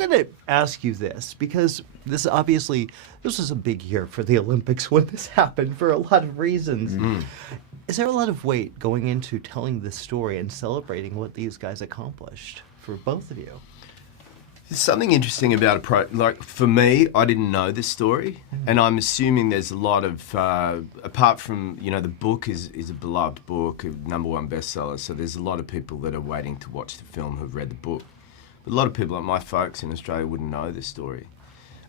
going to ask you this, because this was a big year for the Olympics when this happened for a lot of reasons. Is there a lot of weight going into telling this story and celebrating what these guys accomplished for both of you? There's something interesting about like for me, I didn't know this story, and I'm assuming there's a lot of apart from the book is a beloved book, a #1 bestseller. So there's a lot of people that are waiting to watch the film who've read the book. But a lot of people, like my folks in Australia, wouldn't know this story,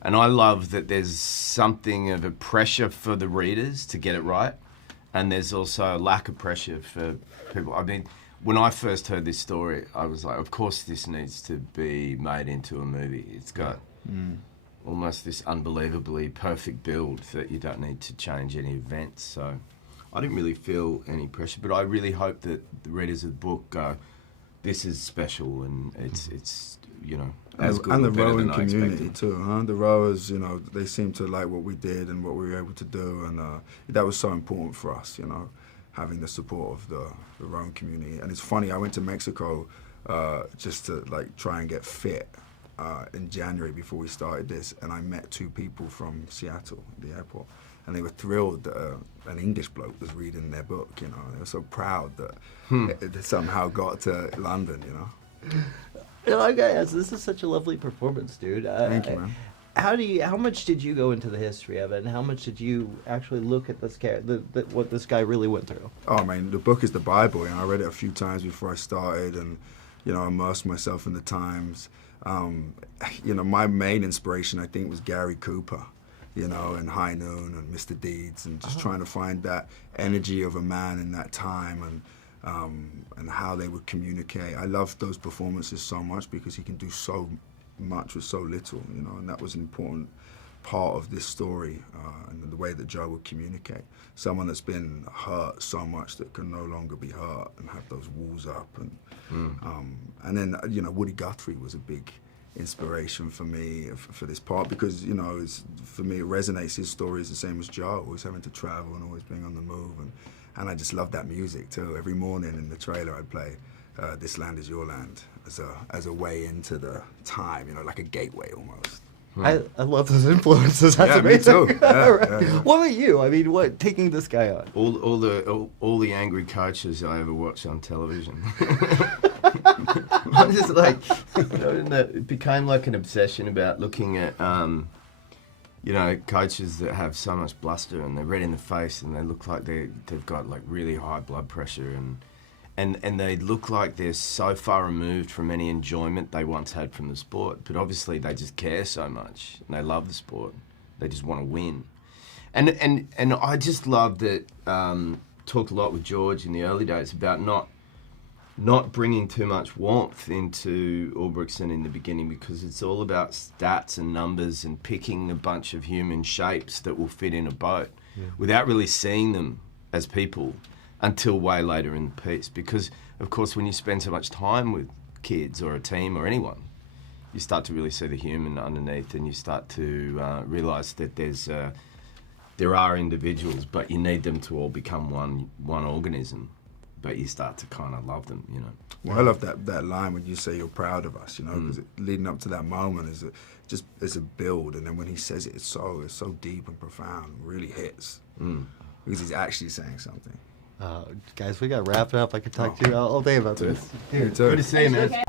and I love that there's something of a pressure for the readers to get it right, and there's also a lack of pressure for people. I mean, when I first heard this story, I was like, of course this needs to be made into a movie. It's got almost this unbelievably perfect build that you don't need to change any events. So I didn't really feel any pressure, but I really hope that the readers of the book go, this is special, and it's as good and or the better rowing than I community expected. too, huh? The rowers, they seem to like what we did and what we were able to do, and that was so important for us, having the support of the rowing community. And it's funny, I went to Mexico just to try and get fit in January before we started this, and I met 2 people from Seattle at the airport, and they were thrilled that an English bloke was reading their book. They were so proud that it somehow got to London. This is such a lovely performance, dude. Thank you, man. How much did you go into the history of it, and how much did you actually look at this what this guy really went through? Oh man, the book is the Bible. I read it a few times before I started, and immersed myself in the times. My main inspiration, I think, was Gary Cooper, and High Noon and Mr. Deeds, and just trying to find that energy of a man in that time, and how they would communicate. I loved those performances so much because he can do so much with so little, and that was an important part of this story, and the way that Joe would communicate. Someone that's been hurt so much that can no longer be hurt and have those walls up, and then Woody Guthrie was a big inspiration for me for this part, because for me it resonates. His story is the same as Joe, always having to travel and always being on the move, and I just love that music too. Every morning in the trailer I'd play This Land Is Your Land as a way into the time, like a gateway almost. I love those influences. That's amazing. Me too. Yeah. What about you? I mean, taking this guy on? All the angry coaches I ever watched on television. I just it became like an obsession about looking at coaches that have so much bluster and they're red in the face and they look like they've got really high blood pressure and they look like they're so far removed from any enjoyment they once had from the sport. But obviously they just care so much and they love the sport. They just want to win. And I just love that, talked a lot with George in the early days about not bringing too much warmth into Ulbrichtson in the beginning, because it's all about stats and numbers and picking a bunch of human shapes that will fit in a boat without really seeing them as people until way later in the piece. Because, of course, when you spend so much time with kids or a team or anyone, you start to really see the human underneath, and you start to realise that there are individuals, but you need them to all become one organism. But you start to kind of love them, Well, I love that line when you say you're proud of us, because leading up to that moment is a build, and then when he says it, it's so deep and profound, really hits, because he's actually saying something. Guys, we got to wrap it up. I could talk to you all day about this. Good to see you, man.